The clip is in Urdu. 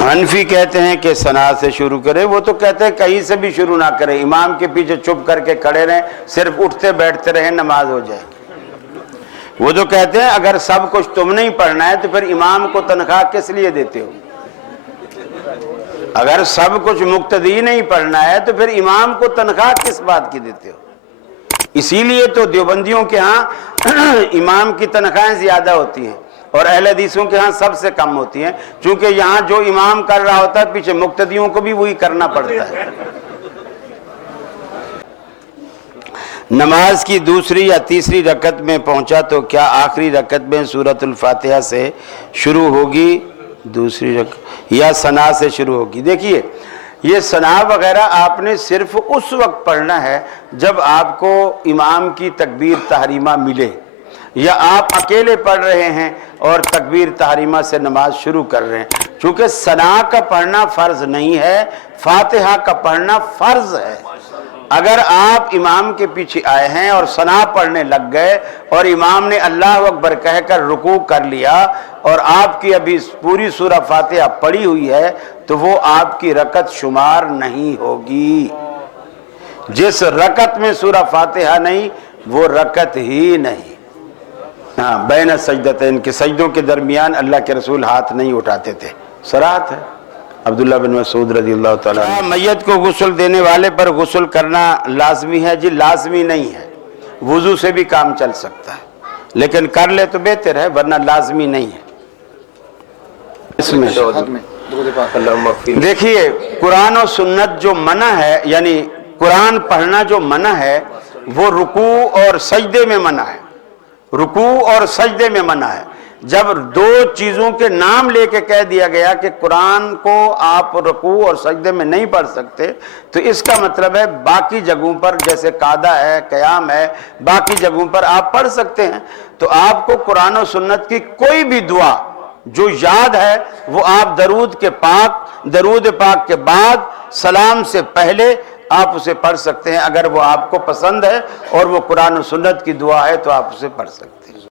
حنفی کہتے ہیں کہ ثنا سے شروع کرے، وہ تو کہتے ہیں کہیں سے بھی شروع نہ کرے، امام کے پیچھے چپ کر کے کھڑے رہیں، صرف اٹھتے بیٹھتے رہیں، نماز ہو جائے گی۔ وہ تو کہتے ہیں اگر سب کچھ تم نہیں پڑھنا ہے تو پھر امام کو تنخواہ کس لیے دیتے ہو؟ اگر سب کچھ مقتدی نہیں پڑھنا ہے تو پھر امام کو تنخواہ کس بات کی دیتے ہو؟ اسی لیے تو دیوبندیوں کے ہاں امام کی تنخواہیں زیادہ ہوتی ہیں اور اہل حدیثوں کے ہاں سب سے کم ہوتی ہیں، چونکہ یہاں جو امام کر رہا ہوتا ہے پیچھے مقتدیوں کو بھی وہی کرنا پڑتا ہے۔ نماز کی دوسری یا تیسری رکعت میں پہنچا تو کیا آخری رکعت میں سورۃ الفاتحہ سے شروع ہوگی دوسری رکعت یا ثنا سے شروع ہوگی؟ دیکھیے یہ ثنا وغیرہ آپ نے صرف اس وقت پڑھنا ہے جب آپ کو امام کی تکبیر تحریمہ ملے، یا آپ اکیلے پڑھ رہے ہیں اور تکبیر تحریمہ سے نماز شروع کر رہے ہیں، چونکہ ثنا کا پڑھنا فرض نہیں ہے، فاتحہ کا پڑھنا فرض ہے۔ اگر آپ امام کے پیچھے آئے ہیں اور ثنا پڑھنے لگ گئے اور امام نے اللہ اکبر کہہ کر رکوع کر لیا اور آپ کی ابھی پوری سورہ فاتحہ پڑھی ہوئی ہے تو وہ آپ کی رکعت شمار نہیں ہوگی۔ جس رکعت میں سورہ فاتحہ نہیں وہ رکعت ہی نہیں۔ ہاں، بین سجدتین کے سجدوں کے درمیان اللہ کے رسول ہاتھ نہیں اٹھاتے تھے، صراحت ہے عبداللہ بن مسعود رضی اللہ تعالیٰ عنہ۔ میت کو غسل دینے والے پر غسل کرنا لازمی ہے؟ جی لازمی نہیں ہے، وضو سے بھی کام چل سکتا ہے، لیکن کر لے تو بہتر ہے، ورنہ لازمی نہیں ہے۔ اس میں دیکھیے قرآن و سنت جو منع ہے، یعنی قرآن پڑھنا جو منع ہے وہ رکوع اور سجدے میں منع ہے، رکوع اور سجدے میں منع ہے۔ جب دو چیزوں کے نام لے کے کہہ دیا گیا کہ قرآن کو آپ رکوع اور سجدے میں نہیں پڑھ سکتے تو اس کا مطلب ہے باقی جگہوں پر جیسے قعدہ ہے، قیام ہے، باقی جگہوں پر آپ پڑھ سکتے ہیں۔ تو آپ کو قرآن و سنت کی کوئی بھی دعا جو یاد ہے وہ آپ درود پاک کے بعد سلام سے پہلے آپ اسے پڑھ سکتے ہیں، اگر وہ آپ کو پسند ہے اور وہ قرآن و سنت کی دعا ہے تو آپ اسے پڑھ سکتے ہیں۔